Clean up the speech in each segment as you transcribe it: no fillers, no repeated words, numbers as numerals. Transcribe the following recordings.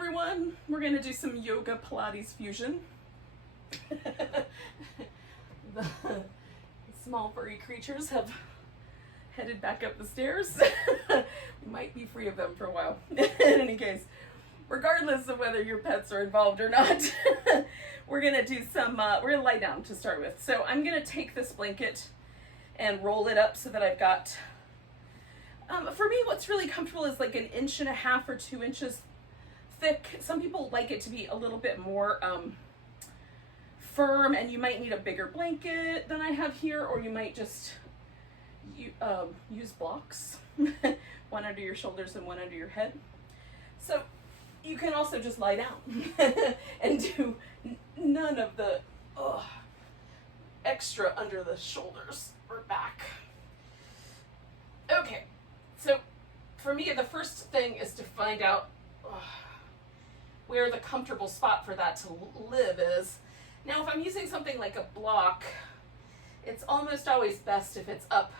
everyone. We're going to do some yoga Pilates fusion. The small furry creatures have headed back up the stairs. We might be free of them for a while. In any case, regardless of whether your pets are involved or not, we're going to do some, we're going to lie down to start with. So I'm going to take this blanket and roll it up so that I've got, for me, what's really comfortable is like 1.5 inches or 2 inches thick. Some people like it to be a little bit more firm, and you might need a bigger blanket than I have here, or you might just use blocks, one under your shoulders and one under your head. So you can also just lie down and do none of the extra under the shoulders or back. Okay, so for me, the first thing is to find out where the comfortable spot for that to live is. Now, if I'm using something like a block, it's almost always best if it's up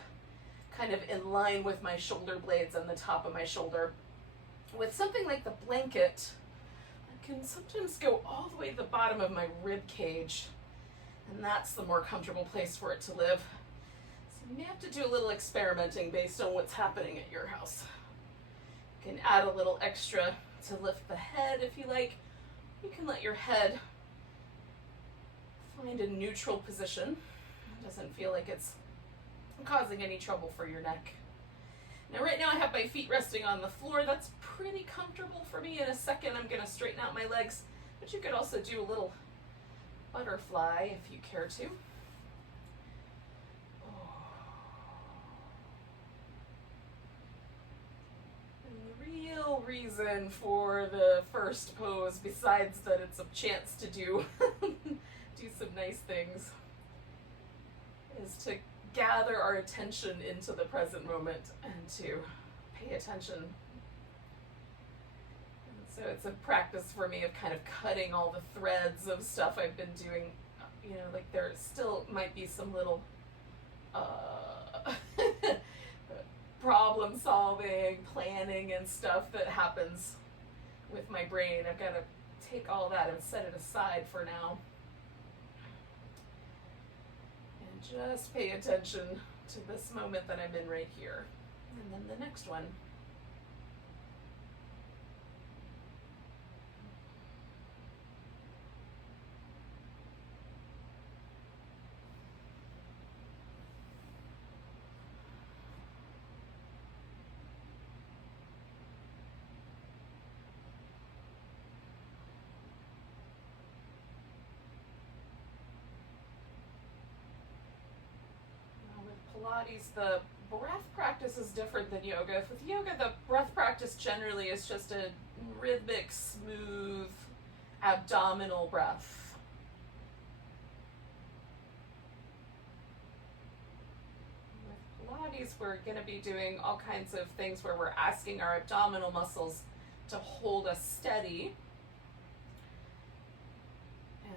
kind of in line with my shoulder blades and the top of my shoulder. With something like the blanket, I can sometimes go all the way to the bottom of my rib cage, and that's the more comfortable place for it to live. So you may have to do a little experimenting based on what's happening at your house. You can add a little extra to lift the head if you like. You can let your head find a neutral position. It doesn't feel like it's causing any trouble for your neck. Now right now I have my feet resting on the floor. That's pretty comfortable for me. In a second I'm going to straighten out my legs, but you could also do a little butterfly if you care to. Reason for the first pose, besides that it's a chance to do some nice things, is to gather our attention into the present moment and to pay attention. And so it's a practice for me of kind of cutting all the threads of stuff I've been doing. You know, like there still might be some little problem solving, planning and stuff that happens with my brain. I've got to take all that and set it aside for now. And just pay attention to this moment that I'm in right here. And then the next one. Pilates, the breath practice is different than yoga. With yoga, the breath practice generally is just a rhythmic, smooth, abdominal breath. With Pilates, we're going to be doing all kinds of things where we're asking our abdominal muscles to hold us steady.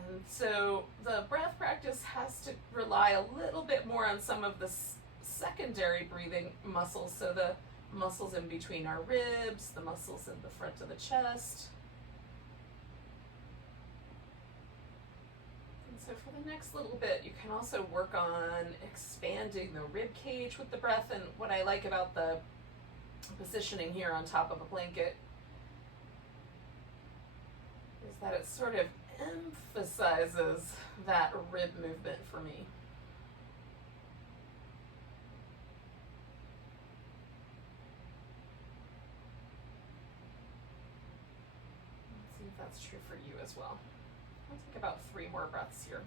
And so the breath practice has to rely a little bit more on some of the secondary breathing muscles, so the muscles in between our ribs, the muscles in the front of the chest. And so for the next little bit, you can also work on expanding the rib cage with the breath. And what I like about the positioning here on top of a blanket is that it sort of emphasizes that rib movement for me. Let's see if that's true for you as well. I'll take about 3 more breaths here.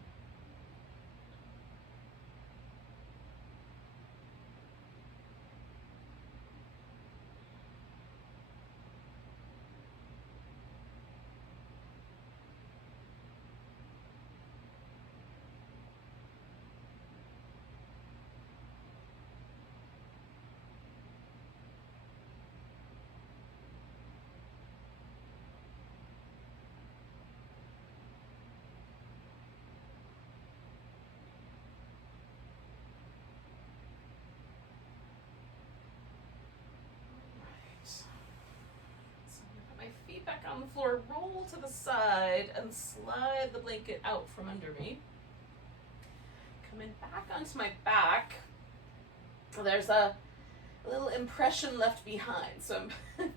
floor, roll to the side, and slide the blanket out from under me. Coming back onto my back. There's a little impression left behind. So I'm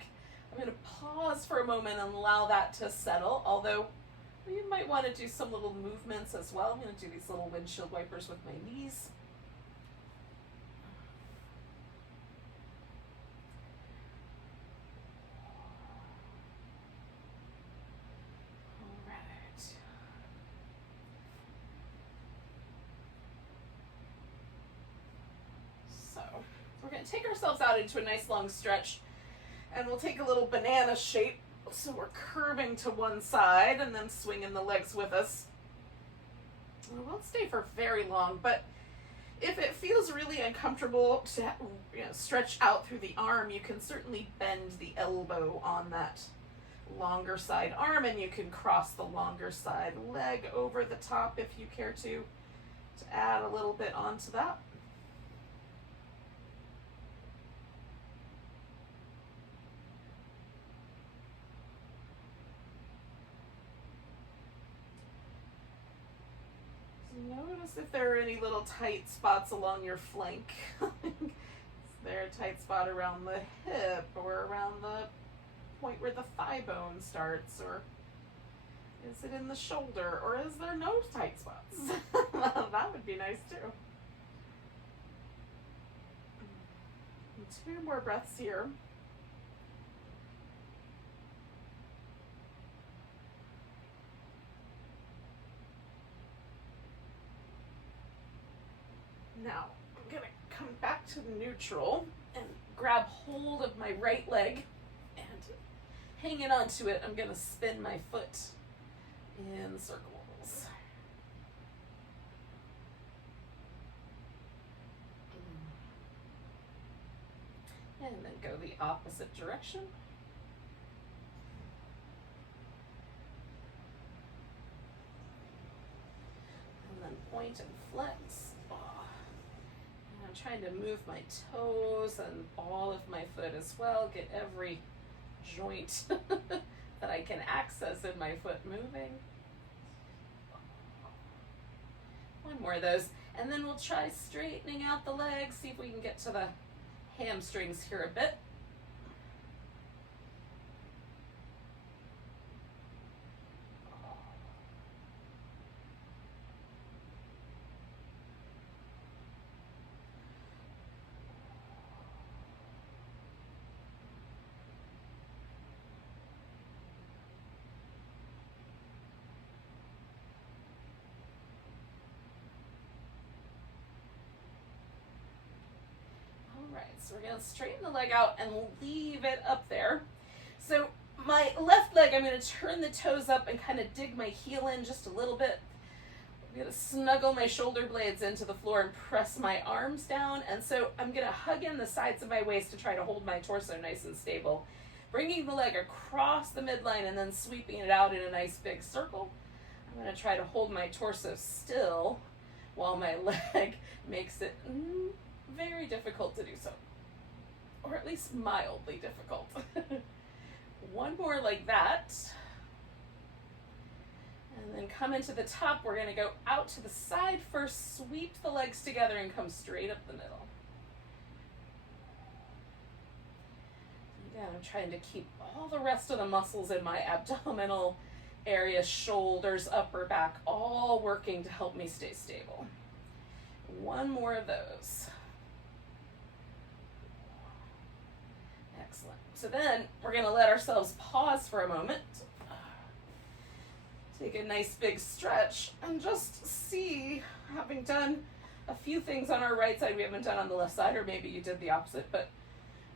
going to pause for a moment and allow that to settle, although you might want to do some little movements as well. I'm going to do these little windshield wipers with my knees. All right. So we're going to take ourselves out into a nice long stretch, and we'll take a little banana shape. So we're curving to one side and then swinging the legs with us. We won't stay for very long, but if it feels really uncomfortable to stretch out through the arm, you can certainly bend the elbow on that longer side arm, and you can cross the longer side leg over the top if you care to add a little bit onto that. Notice if there are any little tight spots along your flank. Is there a tight spot around the hip or around the point where the thigh bone starts, or is it in the shoulder, or is there no tight spots? That would be nice too. 2 more breaths here. Now, I'm going to come back to neutral and grab hold of my right leg, and hanging onto it, I'm going to spin my foot in circles. And then go the opposite direction. And then point and flex. I'm trying to move my toes and all of my foot as well, get every joint that I can access in my foot moving. One more of those, and then we'll try straightening out the legs, see if we can get to the hamstrings here a bit. So we're going to straighten the leg out and leave it up there. So my left leg, I'm going to turn the toes up and kind of dig my heel in just a little bit. I'm going to snuggle my shoulder blades into the floor and press my arms down. And so I'm going to hug in the sides of my waist to try to hold my torso nice and stable. Bringing the leg across the midline and then sweeping it out in a nice big circle. I'm going to try to hold my torso still while my leg makes it very difficult to do so. Or at least mildly difficult. One more like that. And then come into the top. We're going to go out to the side first, sweep the legs together and come straight up the middle. Again, I'm trying to keep all the rest of the muscles in my abdominal area, shoulders, upper back, all working to help me stay stable. One more of those. Excellent. So then we're going to let ourselves pause for a moment. Take a nice big stretch and just see, having done a few things on our right side we haven't done on the left side, or maybe you did the opposite, but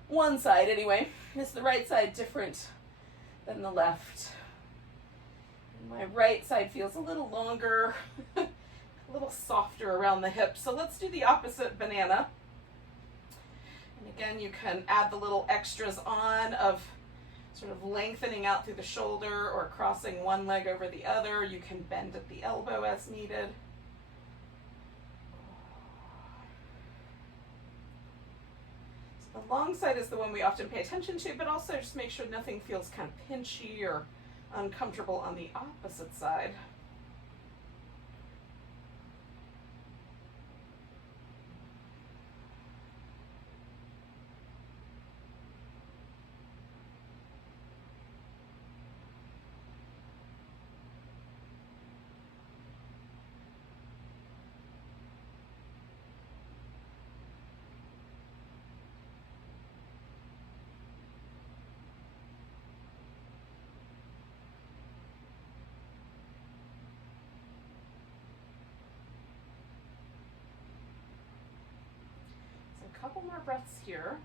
one side anyway. Is the right side different than the left? My right side feels a little longer, a little softer around the hips. So let's do the opposite banana. And again, you can add the little extras on of sort of lengthening out through the shoulder or crossing one leg over the other. You can bend at the elbow as needed. So the long side is the one we often pay attention to, but also just make sure nothing feels kind of pinchy or uncomfortable on the opposite side. A couple more breaths here.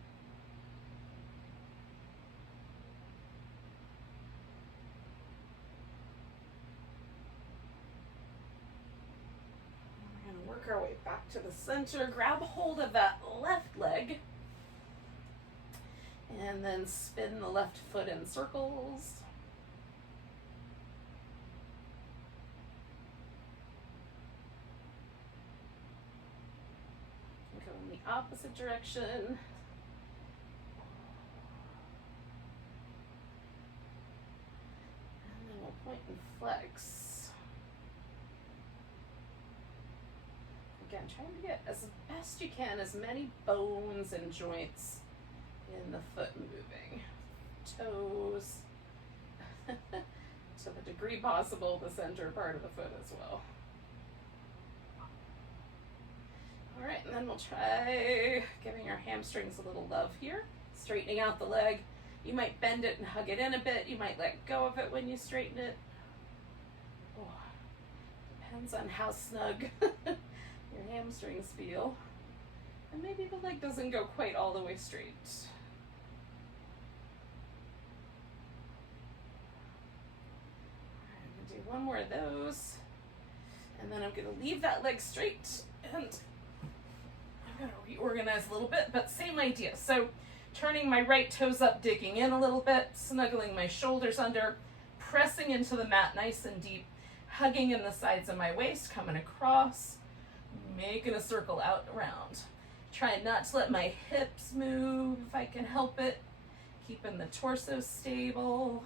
We're going to work our way back to the center. Grab hold of that left leg. And then spin the left foot in circles. Go in the opposite direction. And then we'll point and flex. Again, trying to get as best you can as many bones and joints in the foot moving. Toes. To the degree possible, the center part of the foot as well. All right, and then we'll try giving our hamstrings a little love here. Straightening out the leg. You might bend it and hug it in a bit. You might let go of it when you straighten it. Oh, depends on how snug your hamstrings feel. And maybe the leg doesn't go quite all the way straight. All right, I'm gonna do one more of those. And then I'm gonna leave that leg straight and I'm gonna reorganize a little bit, but same idea. So turning my right toes up, digging in a little bit, snuggling my shoulders under, pressing into the mat nice and deep, hugging in the sides of my waist, coming across, making a circle out around. Trying not to let my hips move if I can help it, keeping the torso stable.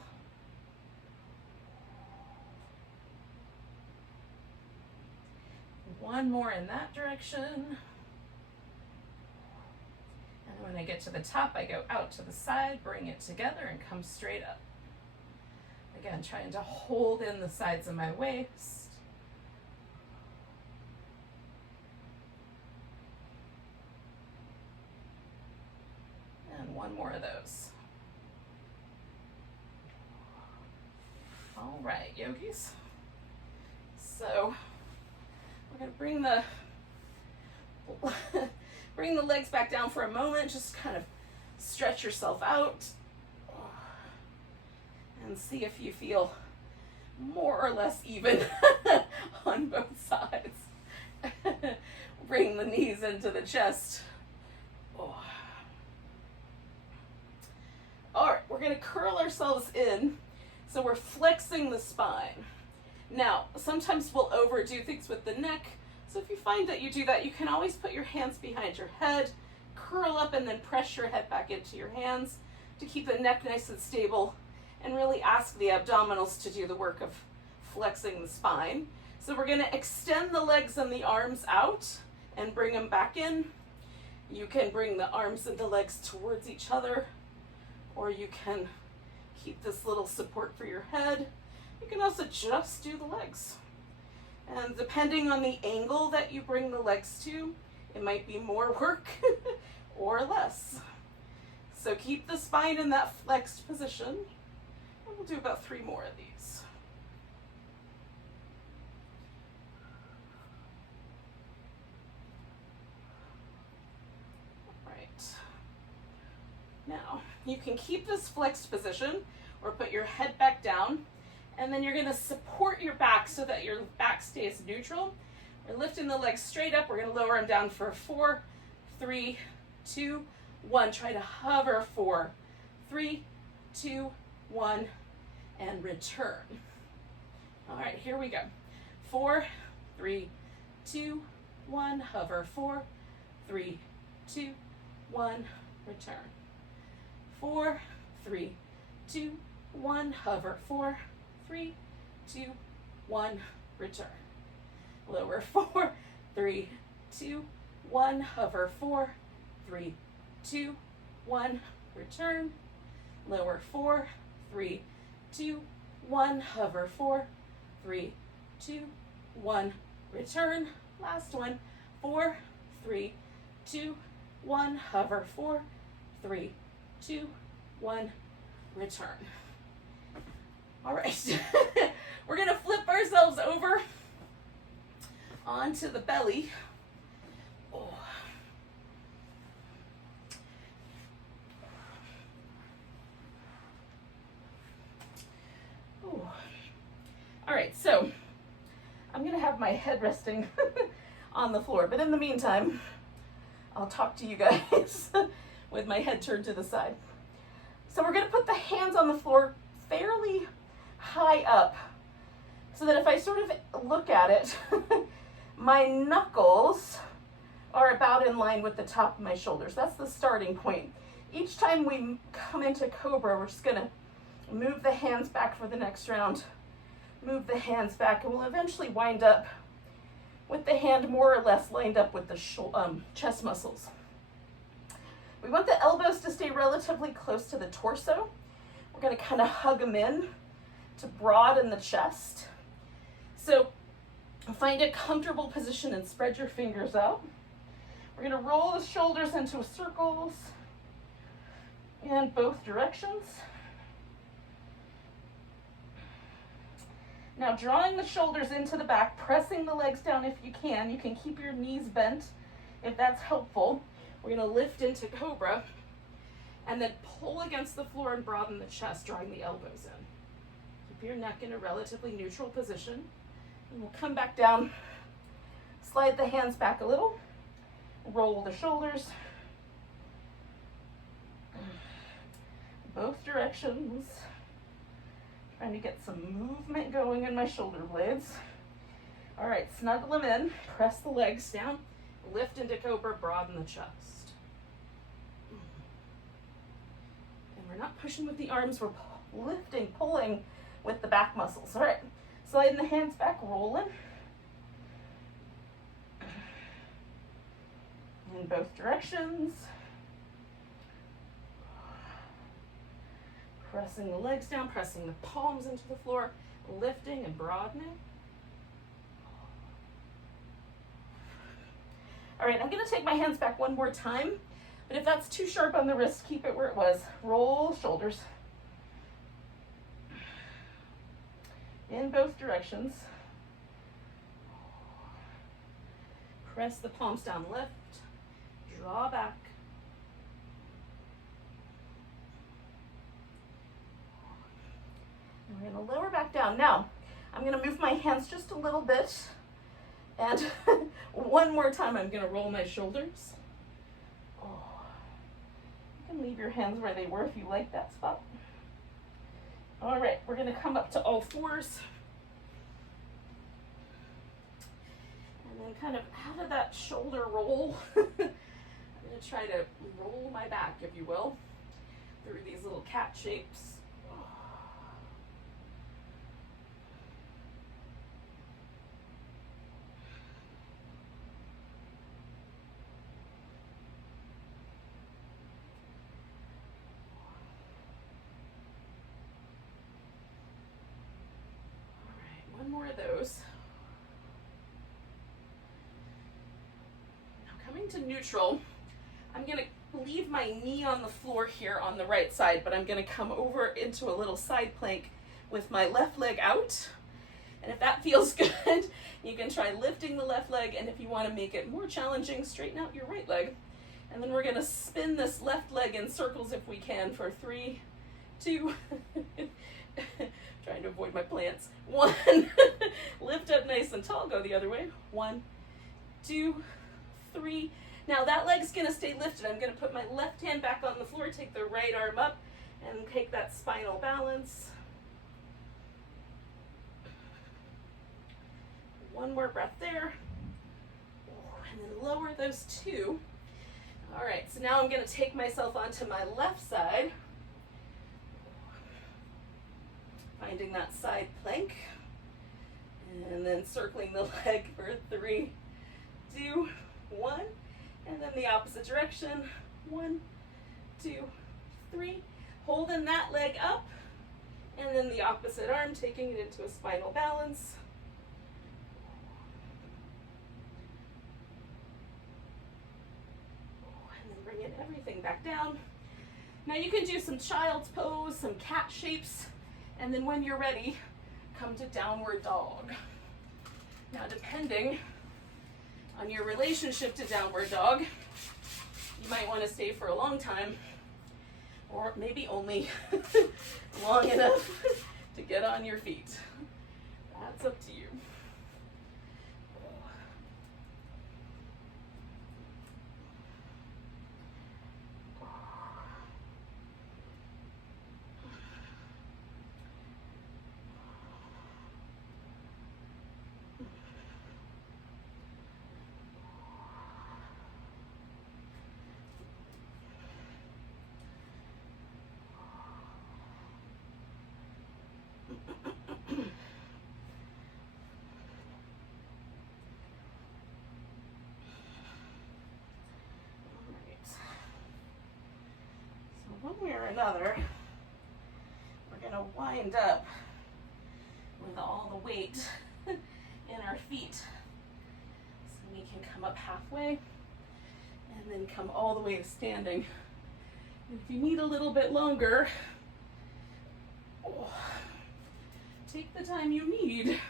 One more in that direction. And when I get to the top, I go out to the side, bring it together, and come straight up. Again, trying to hold in the sides of my waist. And one more of those. All right, yogis. So we're going to bring the legs back down for a moment. Just kind of stretch yourself out and see if you feel more or less even on both sides. Bring the knees into the chest. Oh. All right, we're going to curl ourselves in. So we're flexing the spine. Now, sometimes we'll overdo things with the neck. So if you find that you do that, you can always put your hands behind your head, curl up, and then press your head back into your hands to keep the neck nice and stable and really ask the abdominals to do the work of flexing the spine. So we're going to extend the legs and the arms out and bring them back in. You can bring the arms and the legs towards each other, or you can keep this little support for your head. You can also just do the legs. And depending on the angle that you bring the legs to, it might be more work or less. So keep the spine in that flexed position. And we'll do about 3 more of these. All right. Now, you can keep this flexed position or put your head back down, and then you're going to support your back so that your back stays neutral. We're lifting the legs straight up. We're going to lower them down for 4, 3, 2, 1. Try to hover 4, 3, 2, 1, and return. All right, here we go. 4, 3, 2, 1. Hover 4, 3, 2, 1. Return. 4, 3, 2, 1. Hover 4, 3, 2, 1, return. Lower 4, 3, 2, 1, hover 4, 3, 2, 1, return. Lower 4, 3, 2, 1, hover 4, 3, 2, 1, return. Last one, 4, 3, 2, 1, hover 4, 3, 2, 1, return. All right, we're gonna flip ourselves over onto the belly. Oh. Oh. All right, so I'm gonna have my head resting on the floor, but in the meantime, I'll talk to you guys with my head turned to the side. So we're gonna put the hands on the floor fairly high up so that if I sort of look at it, my knuckles are about in line with the top of my shoulders. That's the starting point. Each time we come into Cobra, we're just gonna move the hands back for the next round, move the hands back, and we'll eventually wind up with the hand more or less lined up with the chest muscles. We want the elbows to stay relatively close to the torso. We're gonna kind of hug them in to broaden the chest. So find a comfortable position and spread your fingers out. We're gonna roll the shoulders into circles in both directions. Now drawing the shoulders into the back, pressing the legs down if you can. You can keep your knees bent if that's helpful. We're gonna lift into Cobra and then pull against the floor and broaden the chest, drawing the elbows in. Keep your neck in a relatively neutral position. And we'll come back down, slide the hands back a little, roll the shoulders, both directions. Trying to get some movement going in my shoulder blades. All right, snuggle them in, press the legs down, lift into Cobra, broaden the chest. And we're not pushing with the arms, we're lifting, pulling with the back muscles. All right, sliding the hands back, rolling. In both directions. Pressing the legs down, pressing the palms into the floor, lifting and broadening. All right, I'm gonna take my hands back one more time, but if that's too sharp on the wrist, keep it where it was. Roll shoulders. In both directions. Press the palms down, lift, draw back. We're going to lower back down. Now, I'm going to move my hands just a little bit. And one more time, I'm going to roll my shoulders. Oh. You can leave your hands where they were if you like that spot. All right, we're going to come up to all fours. And then kind of out of that shoulder roll, I'm going to try to roll my back, if you will, through these little cat shapes. More of those. Now coming to neutral, I'm going to leave my knee on the floor here on the right side, but I'm going to come over into a little side plank with my left leg out. And if that feels good, you can try lifting the left leg, and if you want to make it more challenging, straighten out your right leg. And then we're going to spin this left leg in circles if we can for 3, 2, trying to avoid my plants. 1, lift up nice and tall, go the other way. 1, 2, 3. Now that leg's gonna stay lifted. I'm gonna put my left hand back on the floor, take the right arm up, and take that spinal balance. One more breath there. And then lower those 2. All right, so now I'm gonna take myself onto my left side. Finding that side plank. And then circling the leg for 3, 2, 1. And then the opposite direction. 1, 2, 3. Holding that leg up. And then the opposite arm, taking it into a spinal balance. And then bringing everything back down. Now you can do some child's pose, some cat shapes, and then when you're ready, come to downward dog. Now depending on your relationship to downward dog, you might want to stay for a long time, or maybe only long enough to get on your feet. That's up to you. One way or another, we're going to wind up with all the weight in our feet. So we can come up halfway and then come all the way to standing. And if you need a little bit longer, take the time you need.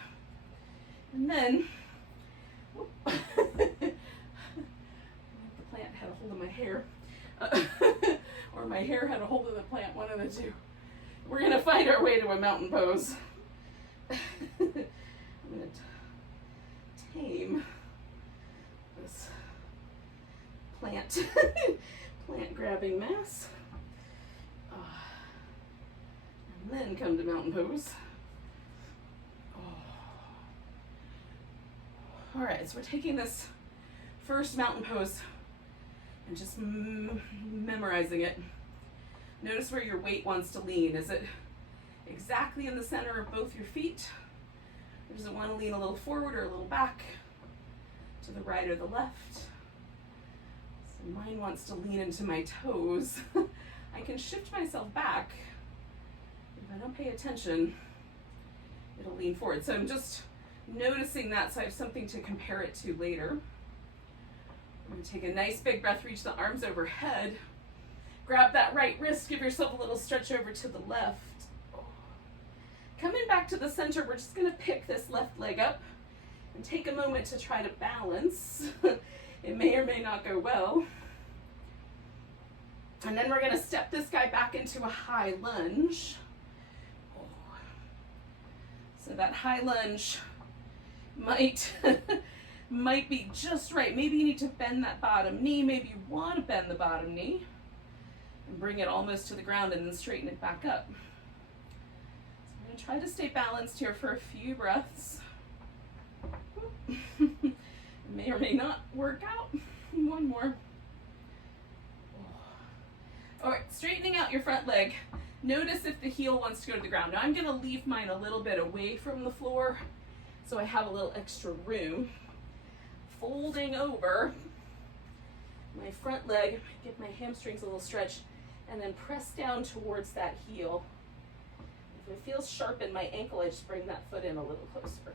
And then, the plant had a hold of my hair. Or my hair had a hold of the plant, one of the two. We're going to find our way to a mountain pose. I'm going to tame this plant, plant grabbing mass. And then come to mountain pose. All right, so we're taking this first mountain pose and just memorizing it. Notice where your weight wants to lean. Is it exactly in the center of both your feet? Or does it want to lean a little forward or a little back? To the right or the left? So mine wants to lean into my toes. I can shift myself back. If I don't pay attention, it'll lean forward. So I'm just noticing that so I have something to compare it to later. I'm going to take a nice big breath, reach the arms overhead. Grab that right wrist, give yourself a little stretch over to the left. Coming back to the center, we're just going to pick this left leg up and take a moment to try to balance. It may or may not go well. And then we're going to step this guy back into a high lunge. So that high lunge might be just right. Maybe you need to bend that bottom knee. Maybe you want to bend the bottom knee and bring it almost to the ground and then straighten it back up. So I'm going to try to stay balanced here for a few breaths. May or may not work out. One more. All right, straightening out your front leg. Notice if the heel wants to go to the ground. Now I'm going to leave mine a little bit away from the floor so I have a little extra room. Folding over my front leg, give my hamstrings a little stretch, and then press down towards that heel. If it feels sharp in my ankle, I just bring that foot in a little closer.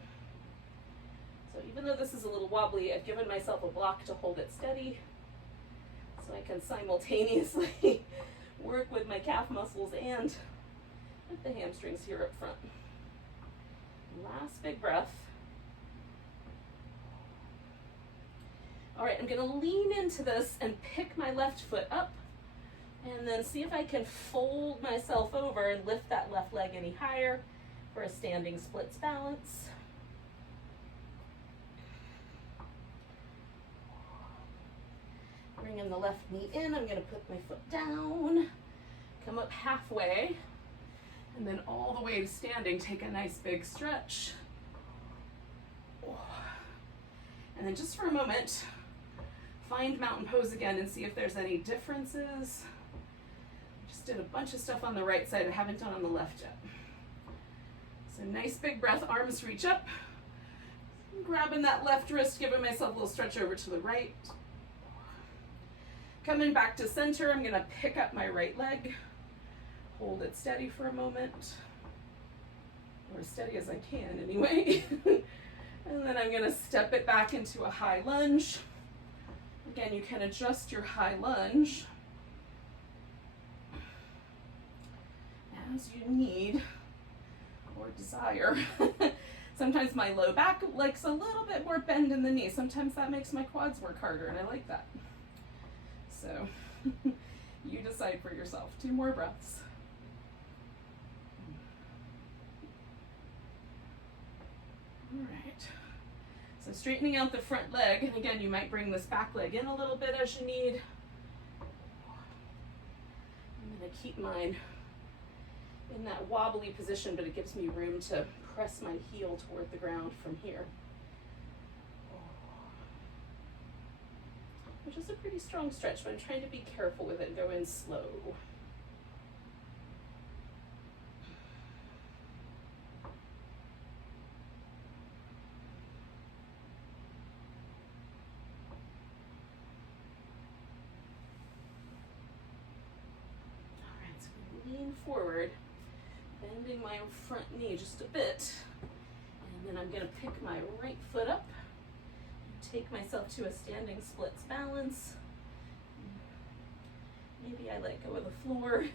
So even though this is a little wobbly, I've given myself a block to hold it steady so I can simultaneously work with my calf muscles and with the hamstrings here up front. Last big breath. All right, I'm going to lean into this and pick my left foot up and then see if I can fold myself over and lift that left leg any higher for a standing splits balance. Bringing the left knee in, I'm going to put my foot down, come up halfway, and then all the way to standing, take a nice big stretch. And then just for a moment, find mountain pose again and see if there's any differences. Just did a bunch of stuff on the right side I haven't done on the left yet. So nice big breath, arms reach up. Grabbing that left wrist, giving myself a little stretch over to the right. Coming back to center, I'm gonna pick up my right leg. Hold it steady for a moment. Or as steady as I can anyway. And then I'm gonna step it back into a high lunge. Again, you can adjust your high lunge as you need or desire. Sometimes my low back likes a little bit more bend in the knee. Sometimes that makes my quads work harder, and I like that. So you decide for yourself. 2 more breaths. All right. So straightening out the front leg, and again, you might bring this back leg in a little bit as you need. I'm gonna keep mine in that wobbly position, but it gives me room to press my heel toward the ground from here. Which is a pretty strong stretch, but I'm trying to be careful with it and go in slow. All right, so I'm gonna lean forward, bending my front knee just a bit, and then I'm gonna pick my right foot up, take myself to a standing splits balance. Maybe I let go of the floor.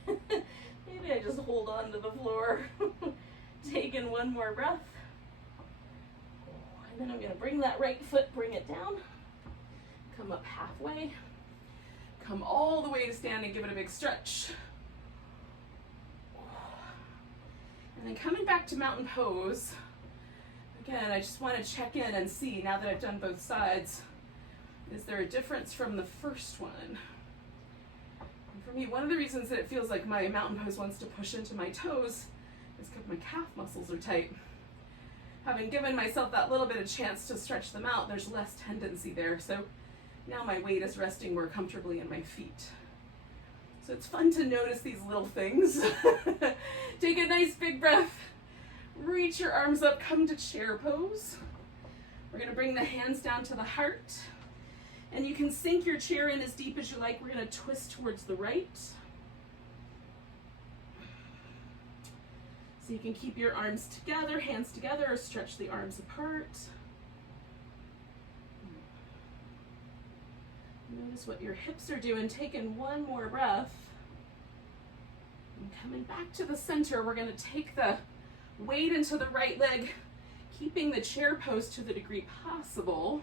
Maybe I just hold on to the floor. Take in 1 more breath. And then I'm gonna bring that right foot, bring it down, come up halfway, come all the way to standing, give it a big stretch. And then coming back to mountain pose, again, I just want to check in and see, now that I've done both sides, is there a difference from the first one? And for me, one of the reasons that it feels like my mountain pose wants to push into my toes is because my calf muscles are tight. Having given myself that little bit of chance to stretch them out, there's less tendency there. So now my weight is resting more comfortably in my feet. So it's fun to notice these little things. Take a nice big breath. Reach your arms up, come to chair pose. We're gonna bring the hands down to the heart. And you can sink your chair in as deep as you like. We're gonna twist towards the right. So you can keep your arms together, hands together, or stretch the arms apart. Notice what your hips are doing. Take in 1 more breath. And coming back to the center, we're gonna take the weight into the right leg, keeping the chair pose to the degree possible.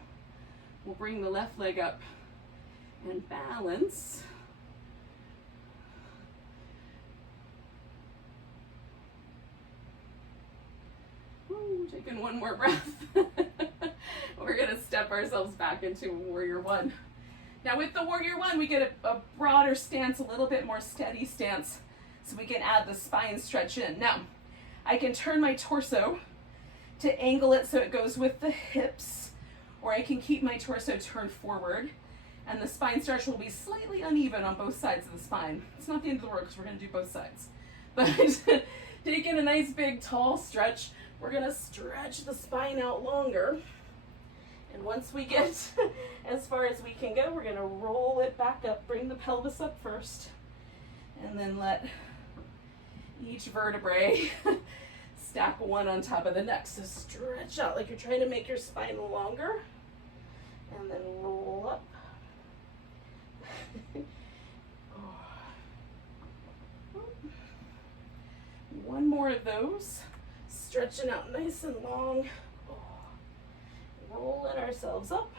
We'll bring the left leg up and balance. Ooh, taking 1 more breath. We're gonna step ourselves back into warrior 1. Now with the warrior 1, we get a broader stance, a little bit more steady stance, so we can add the spine stretch in. Now, I can turn my torso to angle it so it goes with the hips, or I can keep my torso turned forward, and the spine stretch will be slightly uneven on both sides of the spine. It's not the end of the world because we're going to do both sides. But taking a nice big tall stretch, we're going to stretch the spine out longer. And once we get as far as we can go, we're going to roll it back up, bring the pelvis up first, and then let each vertebrae stack one on top of the next. So stretch out like you're trying to make your spine longer, and then roll up. One more of those, stretching out nice and long, rolling ourselves up.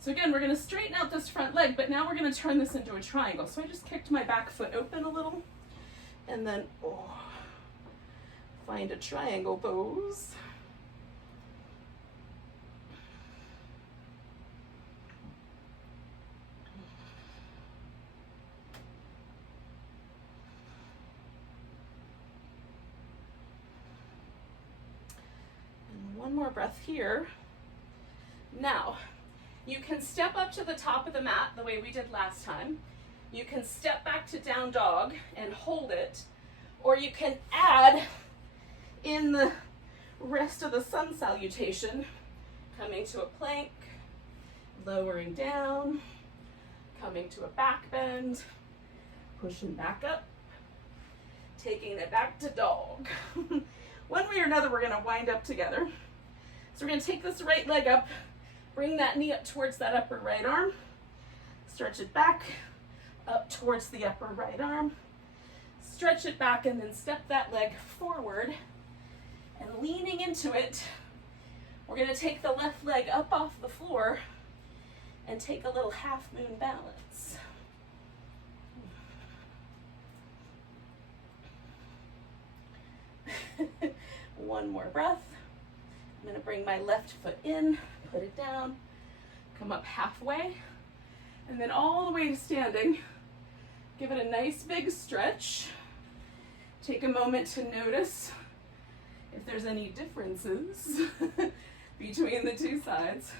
So again, we're going to straighten out this front leg, but now we're going to turn this into a triangle. So I just kicked my back foot open a little, and then find a triangle pose. And one more breath here. Now, you can step up to the top of the mat the way we did last time. You can step back to down dog and hold it, Or you can add in the rest of the sun salutation, coming to a plank, lowering down, coming to a back bend, pushing back up, taking it back to dog. One way or another, we're gonna wind up together. So we're gonna take this right leg up, bring that knee up towards that upper right arm, stretch it back, up towards the upper right arm, stretch it back, and then step that leg forward, and leaning into it, we're gonna take the left leg up off the floor and take a little half moon balance. One more breath. I'm gonna bring my left foot in, put it down, come up halfway, and then all the way to standing. Give it a nice big stretch. Take a moment to notice if there's any differences between the two sides.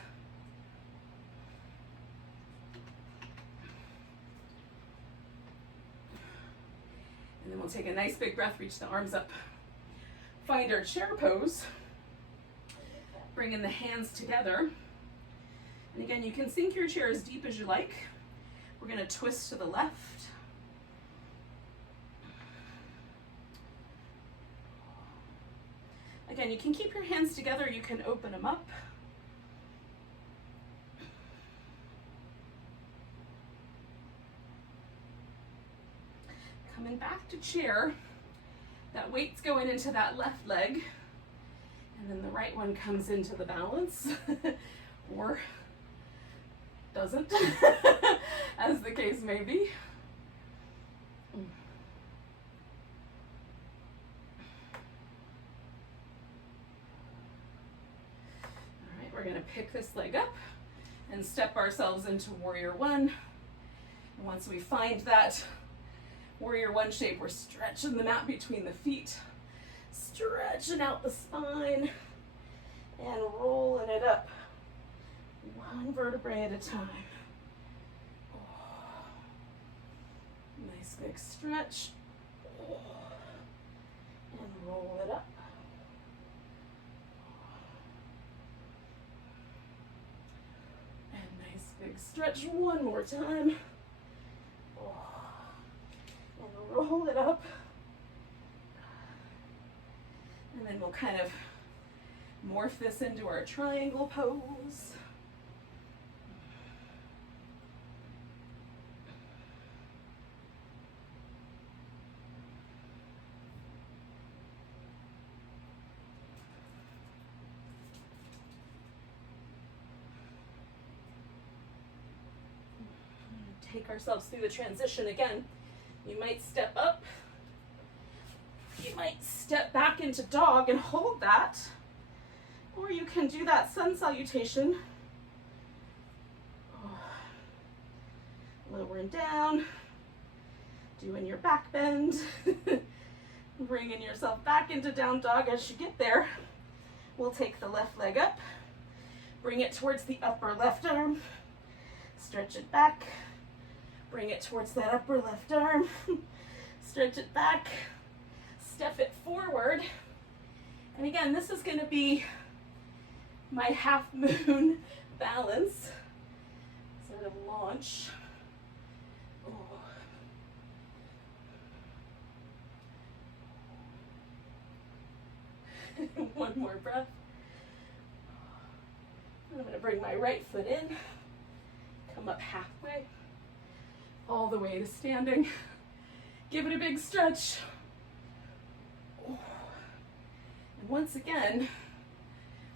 And then we'll take a nice big breath, reach the arms up. Find our chair pose. Bring in the hands together. And again, you can sink your chair as deep as you like. We're gonna twist to the left. Again, you can keep your hands together, you can open them up. Coming back to chair. That weight's going into that left leg, and then the right one comes into the balance, or doesn't, as the case may be. All right, we're gonna pick this leg up and step ourselves into warrior one. And once we find that warrior one shape, we're stretching the mat between the feet, stretching out the spine, and rolling it up, one vertebrae at a time. Oh, nice big stretch, oh, and roll it up. And nice big stretch one more time. Roll it up, and then we'll kind of morph this into our triangle pose. Take ourselves through the transition again. You might step up, you might step back into dog and hold that, or you can do that sun salutation. Lowering down, doing your back bend, bringing yourself back into down dog. As you get there, we'll take the left leg up, bring it towards the upper left arm, stretch it back, bring it towards that upper left arm, stretch it back, step it forward. And again, this is gonna be my half moon balance, sort of launch. Oh. One more breath. I'm gonna bring my right foot in, come up halfway, all the way to standing. Give it a big stretch. And once again,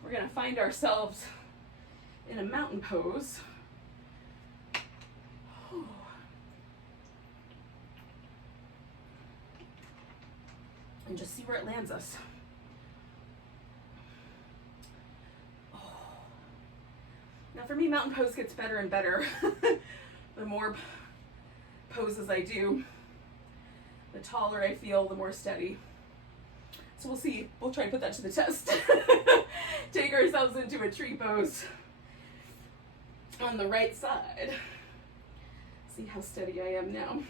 we're gonna find ourselves in a mountain pose. And just see where it lands us. Now for me, mountain pose gets better and better. The more poses I do, the taller I feel, the more steady. So we'll see. We'll try and put that to the test. Take ourselves into a tree pose on the right side. See how steady I am now.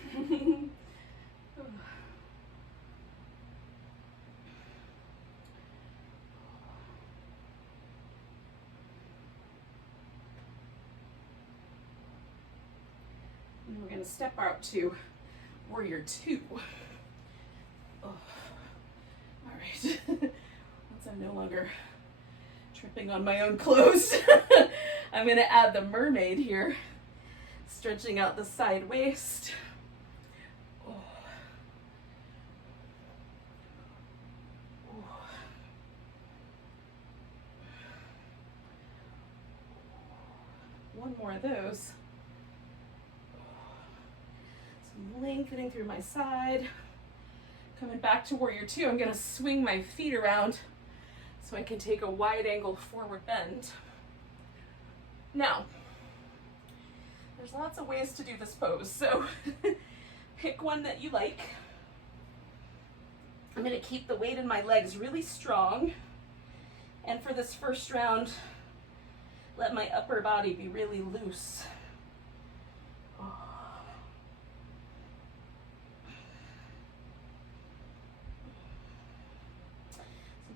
step out to warrior two. Oh. All right. Once I'm no longer tripping on my own clothes, I'm going to add the mermaid here, stretching out the side waist. Oh. Oh. One more of those. So lengthening through my side. Coming back to warrior two, I'm going to swing my feet around so I can take a wide angle forward bend. Now, there's lots of ways to do this pose, so pick one that you like. I'm going to keep the weight in my legs really strong, and for this first round, let my upper body be really loose. Oh.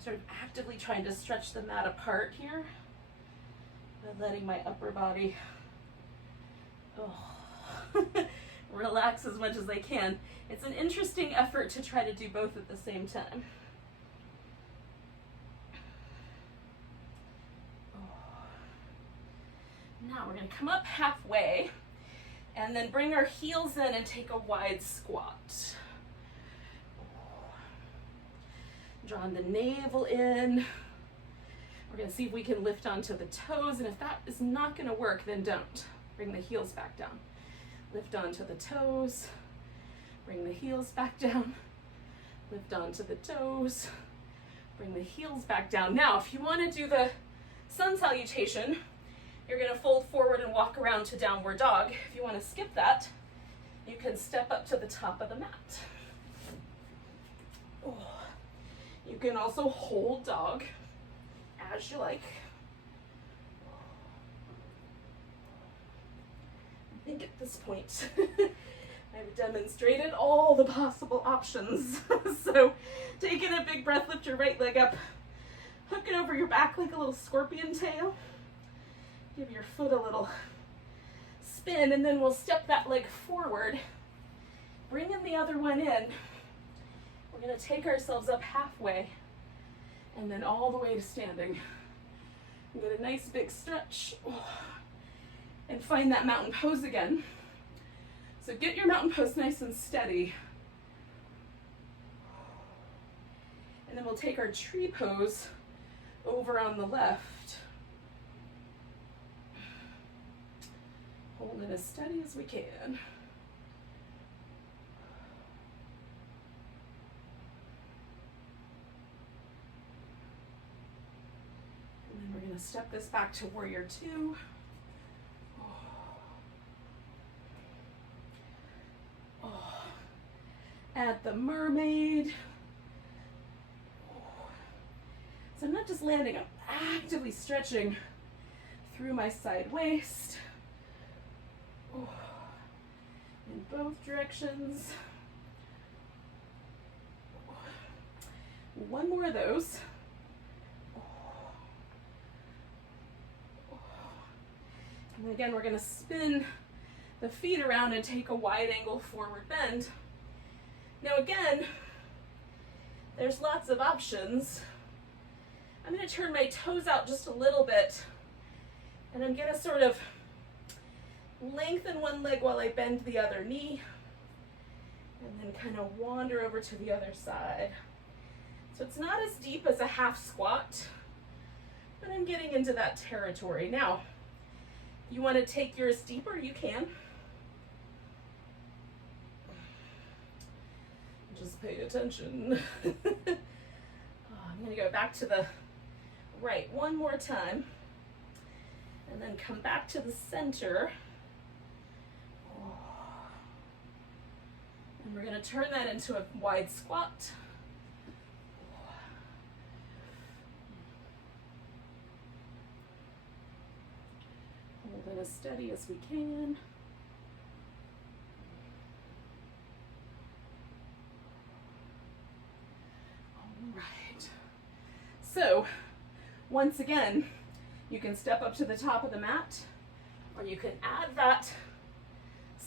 Sort of actively trying to stretch the mat apart here, and letting my upper body relax as much as I can. It's an interesting effort to try to do both at the same time. Now we're going to come up halfway and then bring our heels in and take a wide squat. Drawing the navel in. We're going to see if we can lift onto the toes, and if that is not going to work, then don't. Bring the heels back down. Lift onto the toes. Bring the heels back down. Lift onto the toes. Bring the heels back down. Now, if you want to do the sun salutation, you're going to fold forward and walk around to downward dog. If you want to skip that, you can step up to the top of the mat. Oh. You can also hold dog as you like. I think at this point I've demonstrated all the possible options. So taking a big breath, lift your right leg up, hook it over your back like a little scorpion tail. Give your foot a little spin, and then we'll step that leg forward, bringing the other one in. We're going to take ourselves up halfway and then all the way to standing. Get a nice big stretch and find that mountain pose again. So get your mountain pose nice and steady. And then we'll take our tree pose over on the left. Holding as steady as we can. We're going to step this back to warrior two. Add the mermaid. So I'm not just landing, I'm actively stretching through my side waist. In both directions. One more of those. And again, we're going to spin the feet around and take a wide angle forward bend. Now again, there's lots of options. I'm going to turn my toes out just a little bit, and I'm going to sort of lengthen one leg while I bend the other knee, and then kind of wander over to the other side. So it's not as deep as a half squat, but I'm getting into that territory. Now, you want to take yours deeper, you can. Just pay attention. I'm going to go back to the right one more time, and then come back to the center. And we're going to turn that into a wide squat. Hold it as steady as we can. All right. So, once again, you can step up to the top of the mat, or you can add that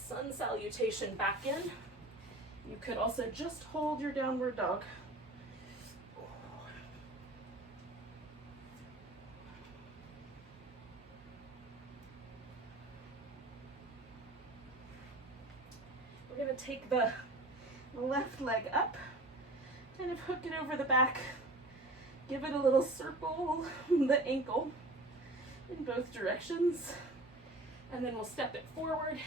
sun salutation back in. You could also just hold your downward dog. We're going to take the left leg up, kind of hook it over the back, give it a little circle, the ankle in both directions, and then we'll step it forward,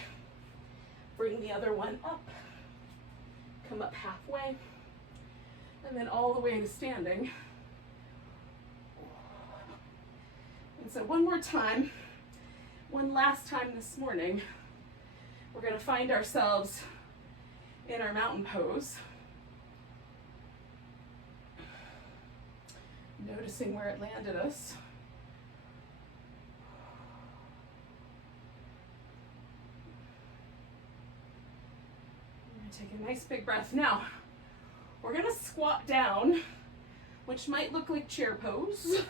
bring the other one up, come up halfway, and then all the way to standing. And so one more time, one last time this morning, we're going to find ourselves in our mountain pose. Noticing where it landed us. I'm going to take a nice big breath. Now, we're going to squat down, which might look like chair pose,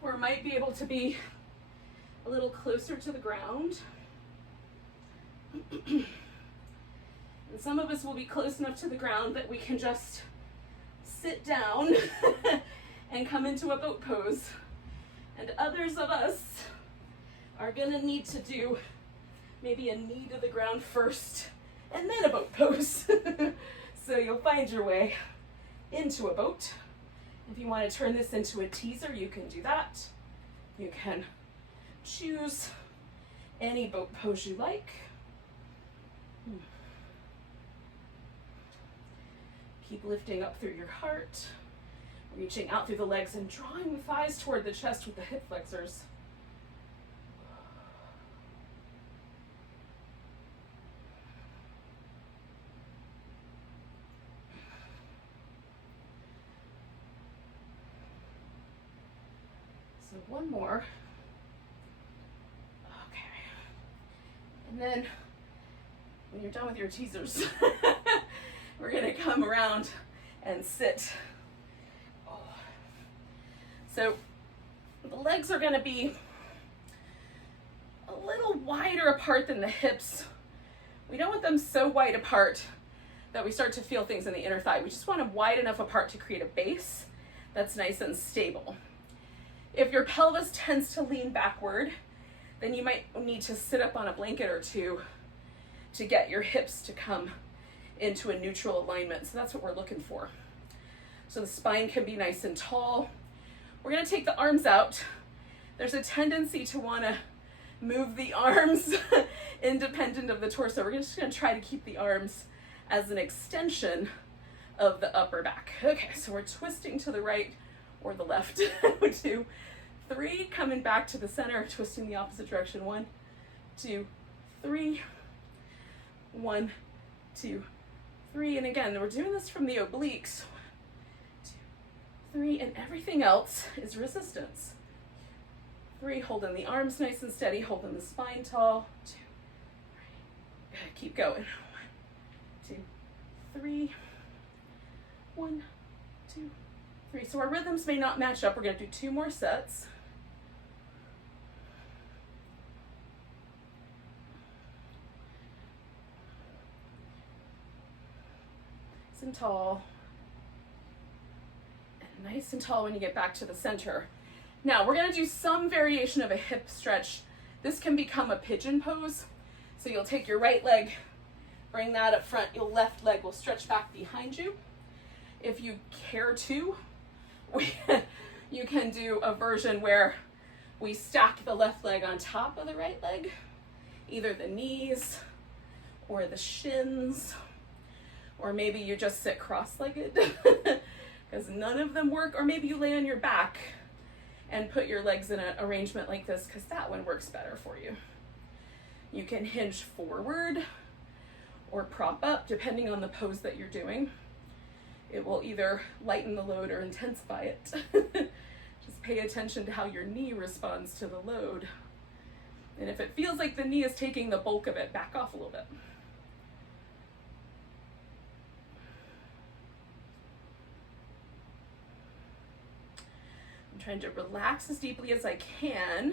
or might be able to be a little closer to the ground. And some of us will be close enough to the ground that we can just sit down and come into a boat pose. And others of us are gonna need to do maybe a knee to the ground first and then a boat pose. So you'll find your way into a boat. If you want to turn this into a teaser, you can do that. You can choose any boat pose you like. Keep lifting up through your heart, reaching out through the legs and drawing the thighs toward the chest with the hip flexors. So one more. Okay. And then when you're done with your teasers, we're gonna come around and sit. So the legs are gonna be a little wider apart than the hips. We don't want them so wide apart that we start to feel things in the inner thigh. We just want them wide enough apart to create a base that's nice and stable. If your pelvis tends to lean backward, then you might need to sit up on a blanket or two to get your hips to come into a neutral alignment. So that's what we're looking for. So the spine can be nice and tall. We're gonna take the arms out. There's a tendency to wanna move the arms independent of the torso. We're just gonna try to keep the arms as an extension of the upper back. Okay, so we're twisting to the right or the left. 2, 3, coming back to the center, twisting the opposite direction. 1, 2, 3. 1, 2, 3, and again, we're doing this from the obliques. 1, 2, 3, and everything else is resistance. 3, holding the arms nice and steady, holding the spine tall. 2, 3. Keep going. 1, 2, 3. 1, 2, 3. So our rhythms may not match up. We're going to do 2 more sets. And tall, and nice and tall when you get back to the center. Now we're going to do some variation of a hip stretch. This can become a pigeon pose. So you'll take your right leg, bring that up front, your left leg will stretch back behind you. If you care to, you can do a version where we stack the left leg on top of the right leg, either the knees or the shins. Or maybe you just sit cross-legged because none of them work. Or maybe you lay on your back and put your legs in an arrangement like this because that one works better for you. You can hinge forward or prop up depending on the pose that you're doing. It will either lighten the load or intensify it. Just pay attention to how your knee responds to the load. And if it feels like the knee is taking the bulk of it, back off a little bit. Trying to relax as deeply as I can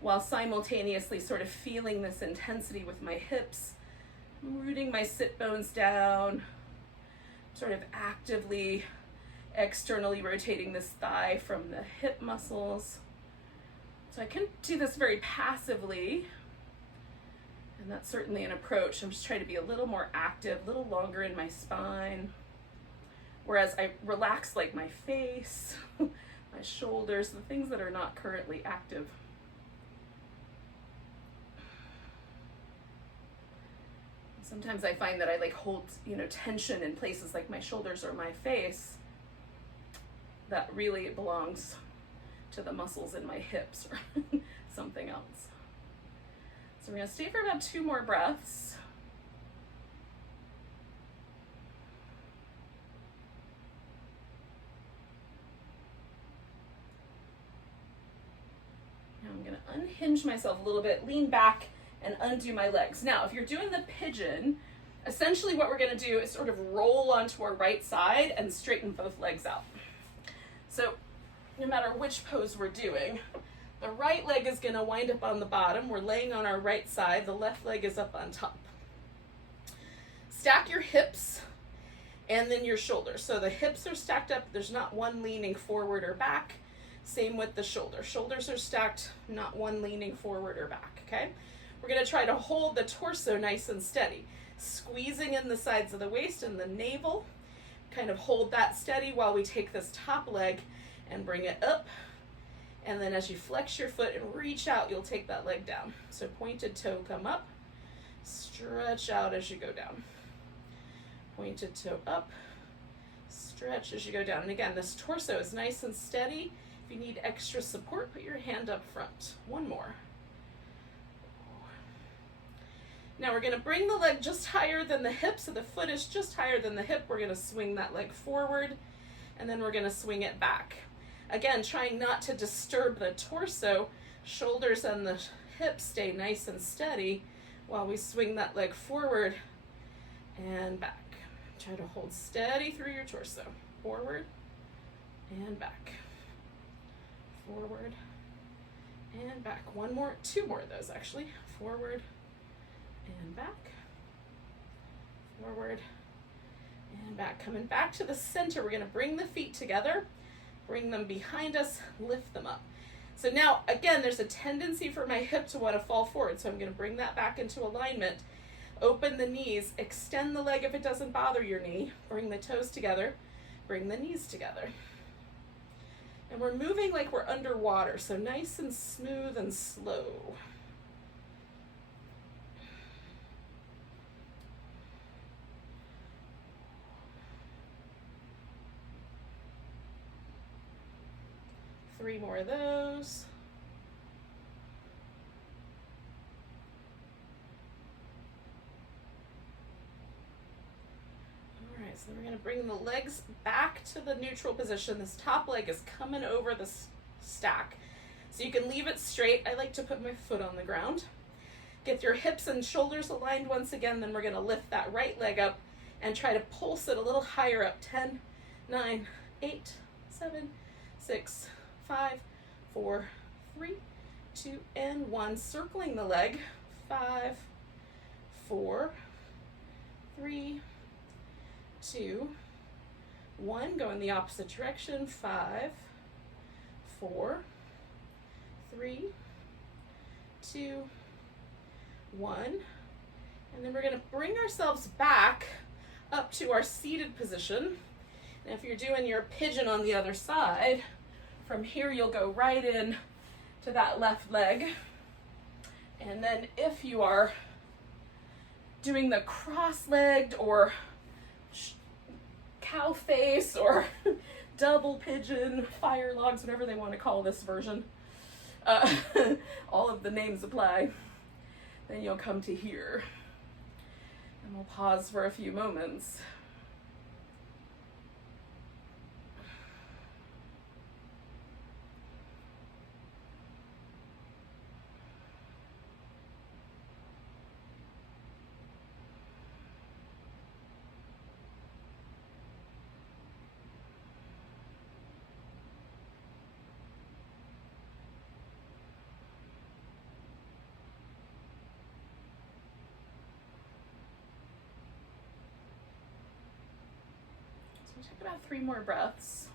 while simultaneously sort of feeling this intensity with my hips I'm rooting my sit bones down, sort of actively externally rotating this thigh from the hip muscles. So I can do this very passively, and that's certainly an approach. I'm just trying to be a little more active, a little longer in my spine, whereas I relax like my face, my shoulders, the things that are not currently active. Sometimes I find that I like hold, tension in places like my shoulders or my face that really belongs to the muscles in my hips or something else. So we're gonna stay for about 2 more breaths. Now I'm gonna unhinge myself a little bit, lean back, and undo my legs. Now, if you're doing the pigeon, essentially what we're gonna do is sort of roll onto our right side and straighten both legs out. So no matter which pose we're doing, the right leg is gonna wind up on the bottom. We're laying on our right side. The left leg is up on top. Stack your hips and then your shoulders. So the hips are stacked up. There's not one leaning forward or back. Same with the shoulder. Shoulders are stacked, not one leaning forward or back, okay? We're gonna try to hold the torso nice and steady, squeezing in the sides of the waist and the navel. Kind of hold that steady while we take this top leg and bring it up. And then as you flex your foot and reach out, you'll take that leg down. So pointed toe come up, stretch out as you go down. Pointed toe up, stretch as you go down. And again, this torso is nice and steady. If you need extra support, put your hand up front. 1 more. Now we're gonna bring the leg just higher than the hip, so the foot is just higher than the hip. We're gonna swing that leg forward, and then we're gonna swing it back. Again, trying not to disturb the torso, shoulders and the hips stay nice and steady while we swing that leg forward and back. Try to hold steady through your torso. Forward and back. Forward and back. 1 more, 2 more of those actually. Forward and back, forward and back. Coming back to the center, we're gonna bring the feet together, bring them behind us, lift them up. So now, again, there's a tendency for my hip to wanna fall forward, so I'm gonna bring that back into alignment. Open the knees, extend the leg if it doesn't bother your knee, bring the toes together, bring the knees together. And we're moving like we're underwater, so nice and smooth and slow. Three more of those. All right, so we're going to bring the legs back to the neutral position. This top leg is coming over the stack. So you can leave it straight. I like to put my foot on the ground. Get your hips and shoulders aligned once again. Then we're going to lift that right leg up and try to pulse it a little higher up. 10, 9, 8, 7, 6, 5, 4, 3, 2, and 1. Circling the leg. 5, 4, 3, 2, 1. Go in the opposite direction. 5, 4, 3, 2, 1. And then we're going to bring ourselves back up to our seated position. And if you're doing your pigeon on the other side, from here you'll go right in to that left leg. And then if you are doing the cross-legged or cow face or double pigeon, fire logs, whatever they want to call this version, all of the names apply, then you'll come to here. And we'll pause for a few moments. take about 3 more breaths.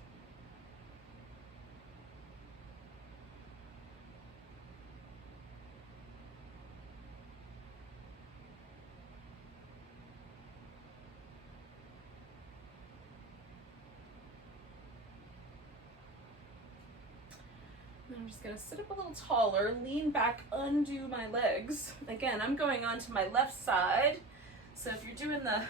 I'm just going to sit up a little taller, lean back, undo my legs. Again, I'm going on to my left side. So if you're doing the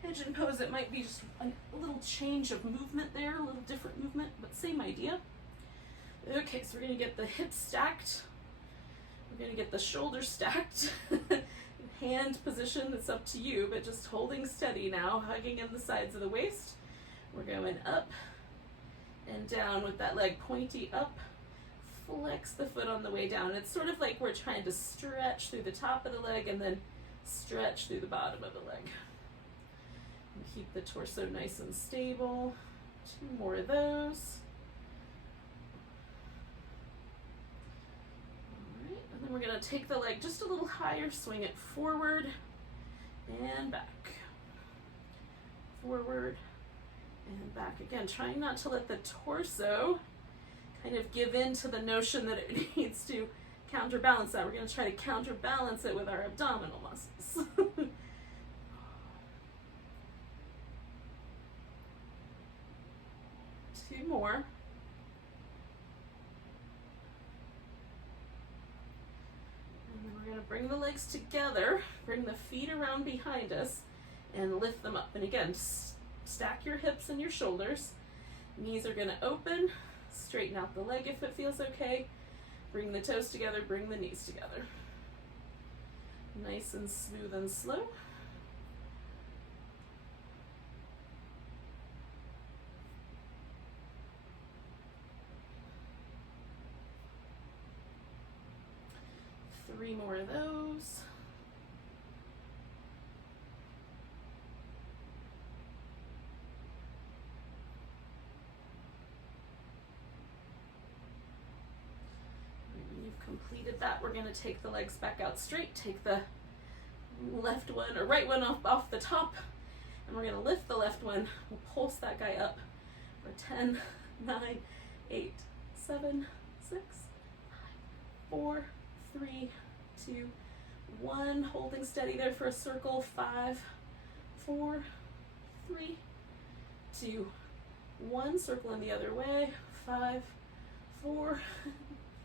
pigeon pose, it might be just a little change of movement there, a little different movement, but same idea. Okay, so we're going to get the hips stacked. We're going to get the shoulders stacked. Hand position, it's up to you, but just holding steady now, hugging in the sides of the waist. We're going up and down with that leg pointy up. Flex the foot on the way down. It's sort of like we're trying to stretch through the top of the leg and then stretch through the bottom of the leg. And keep the torso nice and stable. 2 more of those. All right, and then we're going to take the leg just a little higher, swing it forward and back. Forward and back. Again, trying not to let the torso kind of give in to the notion that it needs to counterbalance that. We're going to try to counterbalance it with our abdominal muscles. 2 more. And then we're going to bring the legs together, bring the feet around behind us, and lift them up. And again, stack your hips and your shoulders. Knees are going to open. Straighten out the leg if it feels okay. Bring the toes together, bring the knees together. Nice and smooth and slow. Three more of those. Completed that, we're going to take the legs back out straight, take the left one or right one off the top, and we're going to lift the left one. We'll pulse that guy up for 10, 9, 8, 7, 6, 5, 4, 3, 2, 1. Holding steady there for a circle. 5, 4, 3, 2, 1. Circle in the other way. 5, 4,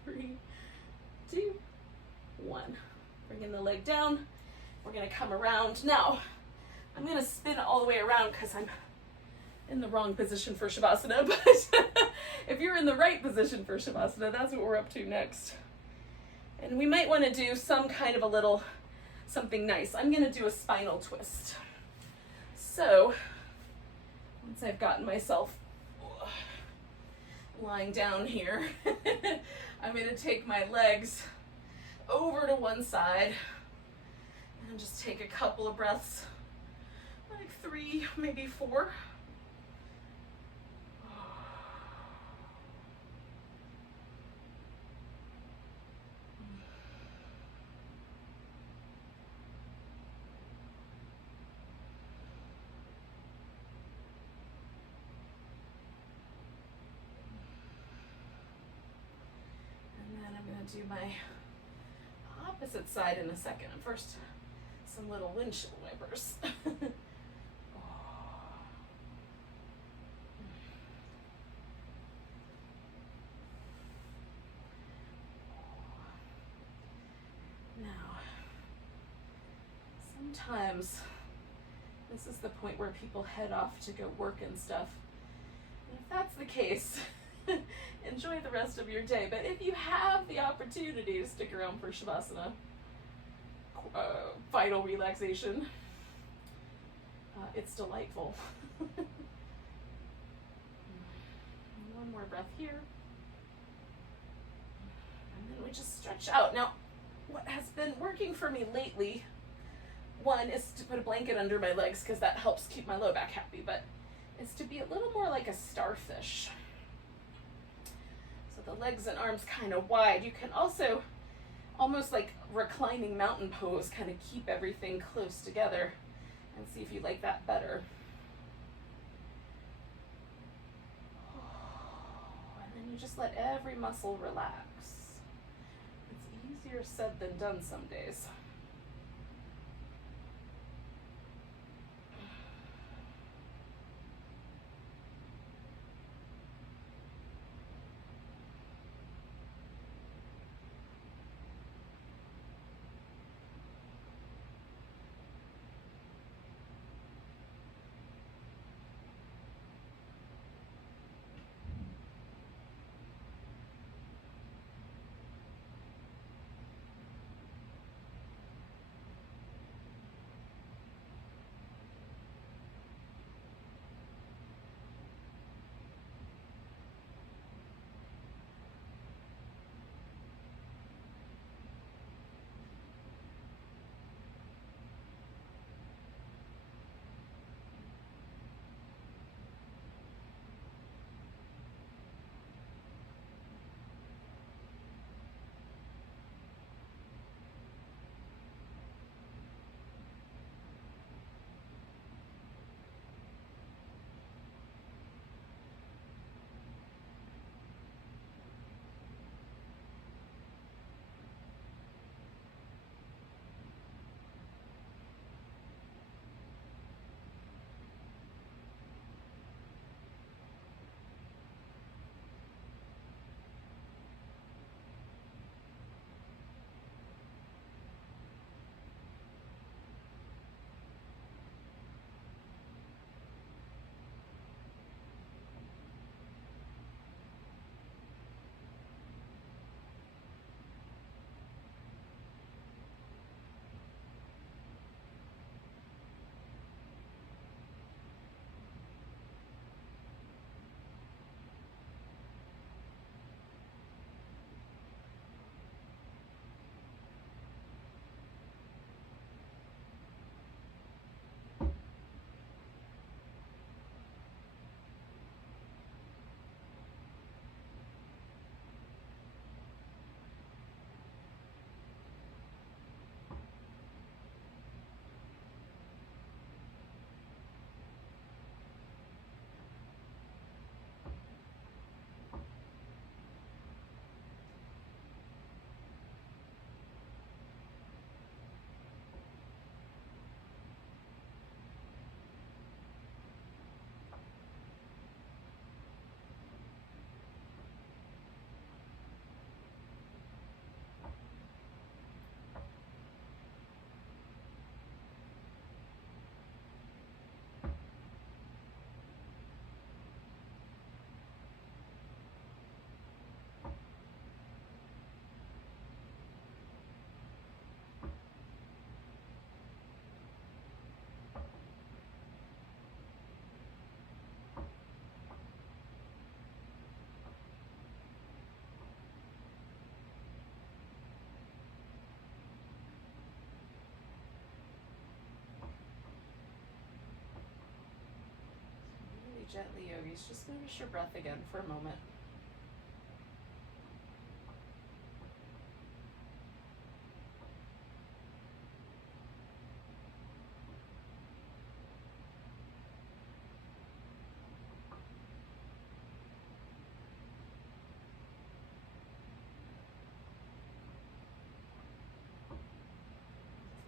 3, 2, 1. Bringing the leg down. We're going to come around. Now, I'm going to spin all the way around because I'm in the wrong position for Shavasana, but if you're in the right position for Shavasana, that's what we're up to next. And we might want to do some kind of a little something nice. I'm going to do a spinal twist. So, once I've gotten myself lying down here, I'm going to take my legs over to one side and just take a couple of breaths, like 3, maybe 4. Do my opposite side in a second. First, some little windshield wipers. Now, sometimes this is the point where people head off to go work and stuff. And if that's the case, enjoy the rest of your day. But if you have the opportunity to stick around for Shavasana, vital relaxation, it's delightful. One more breath here. And then we just stretch out. Now, what has been working for me lately, one is to put a blanket under my legs because that helps keep my low back happy, but is to be a little more like a starfish. The legs and arms kind of wide. You can also, almost like reclining mountain pose, kind of keep everything close together and see if you like that better. just let every muscle relax. It's easier said than done some days. Gently, yogis, just notice your breath again for a moment.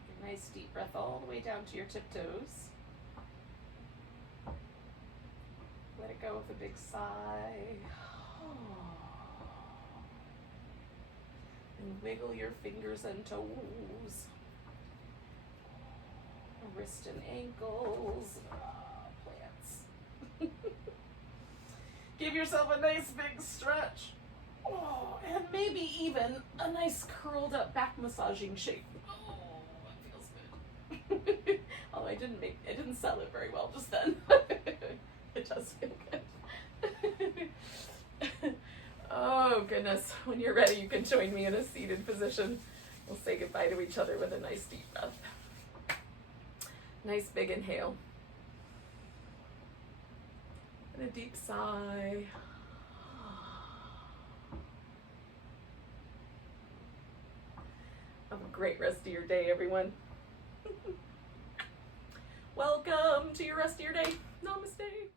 Take a nice deep breath all the way down to your tiptoes. Let it go with a big sigh. And wiggle your fingers and toes. Wrist and ankles. Plants. Give yourself a nice big stretch. Oh, and maybe even a nice curled up back massaging shape. Oh, that feels good. Oh, I didn't sell it very well just then. It does feel good. Oh goodness, when you're ready you can join me in a seated position. We'll say goodbye to each other with a nice deep breath. Nice big inhale. And a deep sigh. Have a great rest of your day, everyone. Welcome to your rest of your day. Namaste.